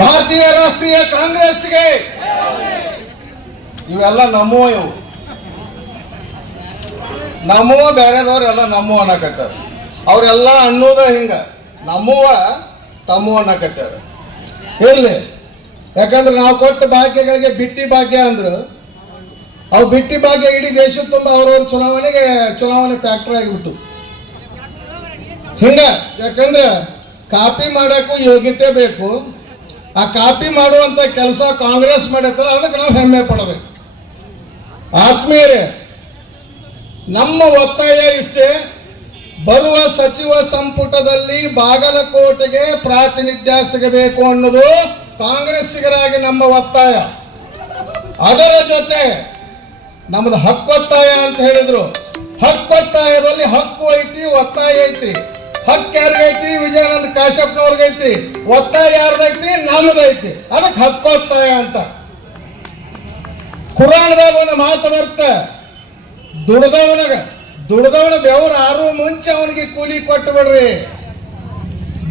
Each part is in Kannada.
ಭಾರತೀಯ ರಾಷ್ಟ್ರೀಯ ಕಾಂಗ್ರೆಸ್ಗೆ ಇವೆಲ್ಲ ನಮ್ಮೋ ಇವು ನಮ್ಮೋ ಬೇರೆದವ್ರೆಲ್ಲ ನಮ್ಮೋ ಅನ್ನಕತ್ತಾರ. ಅವ್ರೆಲ್ಲ ಅನ್ನೋದ ಹಿಂಗ ನಮ್ಮವ ತಮ್ಮೋ ಅನ್ನಕತ್ತಾರ. ಇರ್ಲಿ, ಯಾಕಂದ್ರೆ ನಾವು ಕೊಟ್ಟ ಭಾಗ್ಯಗಳಿಗೆ ಬಿಟ್ಟಿ ಭಾಗ್ಯ ಅಂದ್ರು ಅವು ಬಿಟ್ಟಿ ಭಾಗ್ಯ ಇಡೀ ದೇಶದ ತುಂಬ ಅವ್ರವ್ರ ಚುನಾವಣೆ ಫ್ಯಾಕ್ಟರ್ ಆಗಿಬಿಟ್ಟು ಹಿಂಗ. ಯಾಕಂದ್ರೆ ಕಾಪಿ ಮಾಡಕ್ಕೂ ಯೋಗ್ಯತೆ ಬೇಕು. ಆ ಕಾಪಿ ಮಾಡುವಂತ ಕೆಲಸ ಕಾಂಗ್ರೆಸ್ ಮಾಡತ್ತಲ್ಲ, ಅದಕ್ಕೆ ನಾವು ಹೆಮ್ಮೆ ಪಡಬೇಕು. ಆತ್ಮೀಯರೇ, ನಮ್ಮ ಒತ್ತಾಯ ಇಷ್ಟೇ, ಬರುವ ಸಚಿವ ಸಂಪುಟದಲ್ಲಿ ಬಾಗಲಕೋಟೆಗೆ ಪ್ರಾತಿನಿಧ್ಯ ಸಿಗಬೇಕು ಅನ್ನೋದು ಕಾಂಗ್ರೆಸ್ಸಿಗರಾಗಿ ನಮ್ಮ ಒತ್ತಾಯ. ಅದರ ಜೊತೆ ನಮ್ದು ಹಕ್ಕೊತ್ತಾಯ ಅಂತ ಹೇಳಿದ್ರು. ಹಕ್ಕೊತ್ತಾಯದಲ್ಲಿ ಹಕ್ಕು ಐತಿ, ಒತ್ತಾಯ ಐತಿ. ಹಕ್ಕು ಯಾರಿಗೈತಿ? ವಿಜಯಾನಂದ ಕಾಶ್ಯಪ್ನವ್ರಿಗೈತಿ. ಒತ್ತಾಯ ಯಾರ್ದೈತಿ? ನಮ್ಮದೈತಿ. ಅದಕ್ಕೆ ಹಕ್ಕೊತ್ತಾಯ ಅಂತ. ಕುರಾನ್ದಾಗ ಒಂದು ಮಾತು ಬರ್ತ, ದುಡ್ದವನ ಬೆವರು ಆರು ಮುಂಚೆ ಅವನಿಗೆ ಕೂಲಿ ಕೊಟ್ಟು ಬಿಡ್ರಿ.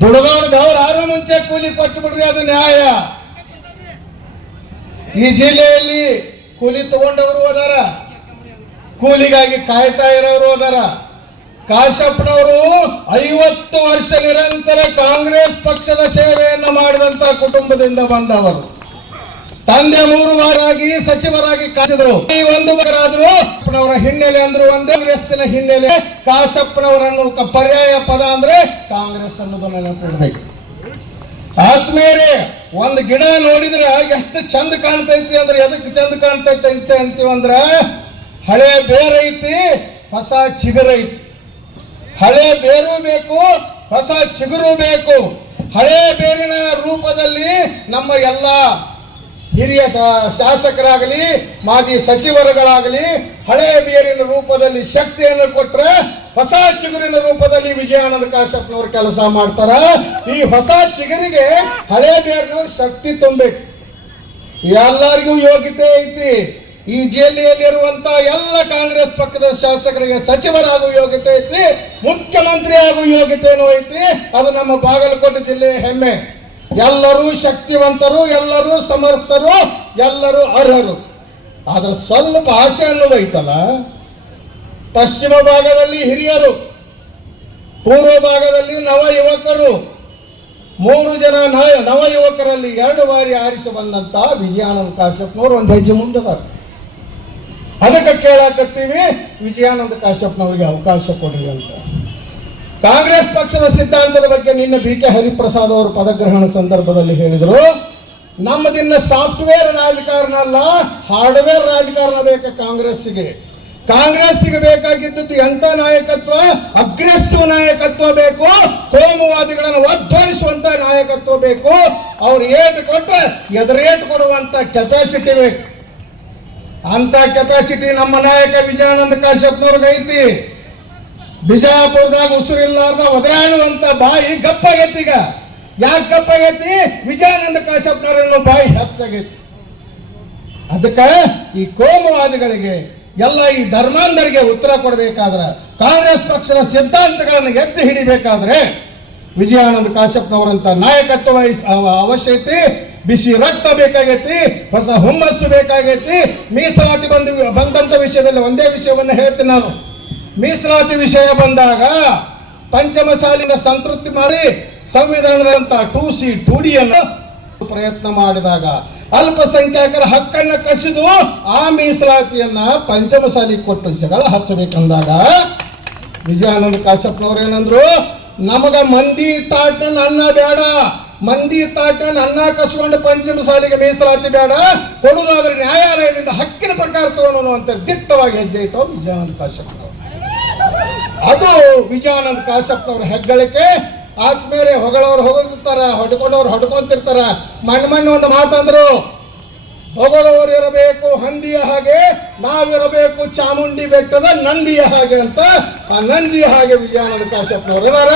ದುಡ್ದವನ ಬೆವರು ಆರು ಮುಂಚೆ ಕೂಲಿ ಕೊಟ್ಟು ಬಿಡ್ರಿ, ಅದು ನ್ಯಾಯ. ಈ ಜಿಲ್ಲೆಯಲ್ಲಿ ಕೂಲಿ ತಗೊಂಡವರು ಅದಾರ, ಕೂಲಿಗಾಗಿ ಕಾಯ್ತಾ ಇರೋರು ಅದಾರ. ಕಾಶಪ್ಪನವರು 50 ವರ್ಷ ನಿರಂತರ ಕಾಂಗ್ರೆಸ್ ಪಕ್ಷದ ಸೇವೆಯನ್ನು ಮಾಡಿದಂತ ಕುಟುಂಬದಿಂದ ಬಂದವರು. ತಂದೆ 3 ಬಾರಿ ಸಚಿವರಾಗಿ ಕಾಸಿದ್ರು. ಈ 1 ಬಾರಾದ್ರೂ ಅವರ ಹಿನ್ನೆಲೆ ಅಂದ್ರು ಒಂದೇ, ಕಾಂಗ್ರೆಸ್ಸಿನ ಹಿನ್ನೆಲೆ. ಕಾಶಪ್ಪನವರನ್ನು ಪರ್ಯಾಯ ಪದ ಅಂದ್ರೆ ಕಾಂಗ್ರೆಸ್ ಅನ್ನೋದನ್ನ ನೆನಪಿಡ್ಬೇಕು. ಆತ್ಮೇಲೆ ಒಂದು ಗಿಡ ನೋಡಿದ್ರೆ ಎಷ್ಟು ಚಂದ ಕಾಣ್ತೈತಿ ಅಂದ್ರೆ ಎದಕ್ಕೆ ಚಂದ ಕಾಣ್ತೈತಿ ಅಂತೀವಂದ್ರ, ಹಳೆ ಬೇರೈತಿ, ಹೊಸ ಚಿಗುರೈತಿ. ಹಳೆ ಬೇರು ಬೇಕು, ಹೊಸ ಚಿಗುರು ಬೇಕು. ಹಳೆ ಬೇರಿನ ರೂಪದಲ್ಲಿ ನಮ್ಮ ಎಲ್ಲ ಹಿರಿಯ ಶಾಸಕರಾಗಲಿ ಮಾಜಿ ಸಚಿವರುಗಳಾಗಲಿ ಹಳೆ ಬೇರಿನ ರೂಪದಲ್ಲಿ ಶಕ್ತಿಯನ್ನು ಕೊಟ್ರೆ, ಹೊಸ ಚಿಗುರಿನ ರೂಪದಲ್ಲಿ ವಿಜಯಾನಂದ ಕಾಶ್ಯಪ್ನವ್ರು ಕೆಲಸ ಮಾಡ್ತಾರ. ಈ ಹೊಸ ಚಿಗುರಿಗೆ ಹಳೆ ಬೇರಿನವ್ರು ಶಕ್ತಿ ತುಂಬಬೇಕು. ಎಲ್ಲರಿಗೂ ಯೋಗ್ಯತೆ ಐತಿ. ಈ ಜಿಲ್ಲೆಯಲ್ಲಿರುವಂತ ಎಲ್ಲ ಕಾಂಗ್ರೆಸ್ ಪಕ್ಷದ ಶಾಸಕರಿಗೆ ಸಚಿವರಾಗುವ ಯೋಗ್ಯತೆ ಐತಿ, ಮುಖ್ಯಮಂತ್ರಿ ಆಗುವ ಯೋಗ್ಯತೆನೂ ಐತಿ. ಅದು ನಮ್ಮ ಬಾಗಲಕೋಟೆ ಜಿಲ್ಲೆಯ ಹೆಮ್ಮೆ. ಎಲ್ಲರೂ ಶಕ್ತಿವಂತರು, ಎಲ್ಲರೂ ಸಮರ್ಥರು, ಎಲ್ಲರೂ ಅರ್ಹರು. ಆದ್ರೆ ಸ್ವಲ್ಪ ಆಸೆ ಅನ್ನೋದೈತಲ್ಲ, ಪಶ್ಚಿಮ ಭಾಗದಲ್ಲಿ ಹಿರಿಯರು, ಪೂರ್ವ ಭಾಗದಲ್ಲಿ ನವ ಯುವಕರು. 3 ಜನ ನವ ಯುವಕರಲ್ಲಿ 2 ಬಾರಿ ಆರಿಸಿ ಬಂದಂತ ವಿಜಯಾನಂದ ಕಾಶ್ಯಪ್ನವ್ರು ಒಂದು ಹೆಜ್ಜೆ ಮುಂದದಾರ. ಅದಕ್ಕೆ ಕೇಳಾಕತ್ತೀವಿ, ವಿಜಯಾನಂದ ಕಾಶ್ಯಪ್ನವರಿಗೆ ಅವಕಾಶ ಕೊಡ್ರಿ ಅಂತ. ಕಾಂಗ್ರೆಸ್ ಪಕ್ಷದ ಸಿದ್ಧಾಂತದ ಬಗ್ಗೆ ನಿನ್ನೆ BK ಹರಿಪ್ರಸಾದ್ ಅವರು ಪದಗ್ರಹಣ ಸಂದರ್ಭದಲ್ಲಿ ಹೇಳಿದ್ರು, ನಮ್ಮದಿನ್ನ ಸಾಫ್ಟ್ವೇರ್ ರಾಜಕಾರಣ ಅಲ್ಲ, ಹಾರ್ಡ್ವೇರ್ ರಾಜಕಾರಣ ಬೇಕು ಕಾಂಗ್ರೆಸ್ಸಿಗೆ. ಕಾಂಗ್ರೆಸ್ಸಿಗೆ ಬೇಕಾಗಿದ್ದು ಎಂತ ನಾಯಕತ್ವ? ಅಗ್ರೆಸಿವ್ ನಾಯಕತ್ವ ಬೇಕು. ಕೋಮುವಾದಿಗಳನ್ನು ಒದ್ದೋಡಿಸುವಂತ ನಾಯಕತ್ವ ಬೇಕು. ಅವ್ರು ಏಟು ಕೊಟ್ರೆ ಎದುರೇಟು ಕೊಡುವಂತ ಕೆಪಾಸಿಟಿ ಬೇಕು. ಅಂತ ಕೆಪಾಸಿಟಿ ನಮ್ಮ ನಾಯಕ ವಿಜಯಾನಂದ ಕಾಶ್ಯಪ್ನವ್ರಿಗೆ ಐತಿ. ಬಿಜಾಪುರದಾಗ ಉಸಿರಿಲ್ಲಾರ್ದ ಒದರಾಡುವಂತ ಬಾಯಿ ಗಪ್ಪಾಗೈತಿ. ಈಗ ಯಾಕೆ ಗಪ್ಪಾಗೈತಿ? ವಿಜಯಾನಂದ ಕಾಶ್ಯಪ್ನವ್ರನ್ನು ಬಾಯಿ ಹೆಚ್ಚಾಗೈತಿ. ಅದಕ್ಕೆ ಈ ಕೋಮುವಾದಿಗಳಿಗೆ ಎಲ್ಲ ಈ ಧರ್ಮಾಂಧರಿಗೆ ಉತ್ತರ ಕೊಡಬೇಕಾದ್ರೆ, ಕಾಂಗ್ರೆಸ್ ಪಕ್ಷದ ಸಿದ್ಧಾಂತಗಳನ್ನು ಎತ್ತಿ ಹಿಡಿಬೇಕಾದ್ರೆ ವಿಜಯಾನಂದ ಕಾಶ್ಯಪ್ನವರಂತ ನಾಯಕತ್ವ ಅವಶ್ಯಕತೆ, ಬಿಸಿ ರಕ್ತ ಬೇಕಾಗೈತಿ, ಹೊಸ ಹುಮ್ಮಸ್ಸು ಬೇಕಾಗೈತಿ. ಮೀಸಲಾತಿ ಬಂದಂತ ವಿಷಯದಲ್ಲಿ ಒಂದೇ ವಿಷಯವನ್ನು ಹೇಳ್ತೀನಿ ನಾನು. ಮೀಸಲಾತಿ ವಿಷಯ ಬಂದಾಗ ಪಂಚಮಸಾಲಿನ ಸಂತೃಪ್ತಿ ಮಾಡಿ ಸಂವಿಧಾನದಂತ 2C 2D ಅನ್ನು ಪ್ರಯತ್ನ ಮಾಡಿದಾಗ ಅಲ್ಪಸಂಖ್ಯಾತರ ಹಕ್ಕನ್ನು ಕಸಿದು ಆ ಮೀಸಲಾತಿಯನ್ನ ಪಂಚಮಸಾಲಿ ಕೊಟ್ಟು ಜಗಳ ಹಚ್ಚಬೇಕಂದಾಗ ವಿಜಯಾನಂದ ಕಾಶ್ಯಪ್ನವ್ರು ಏನಂದ್ರು, ನಮಗ ಮಂದಿ ತಾಟನ ಅನ್ನ ಬೇಡ, ಮಂದಿ ತಾಟನ ಅನ್ನ ಕಸ್ಕೊಂಡು ಪಂಚಮಸಾಲಿಗೆ ಮೀಸಲಾತಿ ಬೇಡ, ಕೊಡುವುದಾದ್ರೆ ನ್ಯಾಯಾಲಯದಿಂದ ಹಕ್ಕಿನ ಪ್ರಕಾರ ತಗೊಳ್ಳೋಣ ಅಂತ ದಿಟ್ಟವಾಗಿ ಹೆಜ್ಜೆ ಇಟ್ಟು ವಿಜಯಾನಂದ ಕಾಶ್ಯಪ್ನವರು. ಅದು ವಿಜಯಾನಂದ ಕಾಶ್ಯಪ್ನವ್ರ ಹೆಗ್ಗಳಿಕೆ. ಆದ್ಮೇಲೆ ಹೊಗಳವ್ರು ಹೊಗಳ್ತಿರ್ತಾರ, ಹೊಡ್ಕೊಂಡವ್ರು ಹೊಡ್ಕೊಂತಿರ್ತಾರ. ಮಣ್ಣು ಒಂದು ಮಾತಂದ್ರು, ಹೊಗಳವರು ಇರಬೇಕು ಹಂದಿಯ ಹಾಗೆ, ನಾವಿರಬೇಕು ಚಾಮುಂಡಿ ಬೆಟ್ಟದ ನಂದಿಯ ಹಾಗೆ ಅಂತ. ಆ ನಂದಿಯ ಹಾಗೆ ವಿಜಯಾನಂದ ಕಾಶ್ಯಪ್ನವರು ಇದಾರ.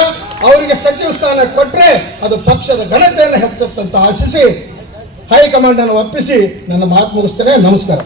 ಅವರಿಗೆ ಸಚಿವ ಸ್ಥಾನ ಕೊಟ್ರೆ ಅದು ಪಕ್ಷದ ಘನತೆಯನ್ನು ಹೆಚ್ಚುತ್ತಂತ ಆಶಿಸಿ ಹೈಕಮಾಂಡ್ ಅನ್ನು ಒಪ್ಪಿಸಿ ನನ್ನ ಮಾತು ಮುಗಿಸ್ತೇನೆ. ನಮಸ್ಕಾರ.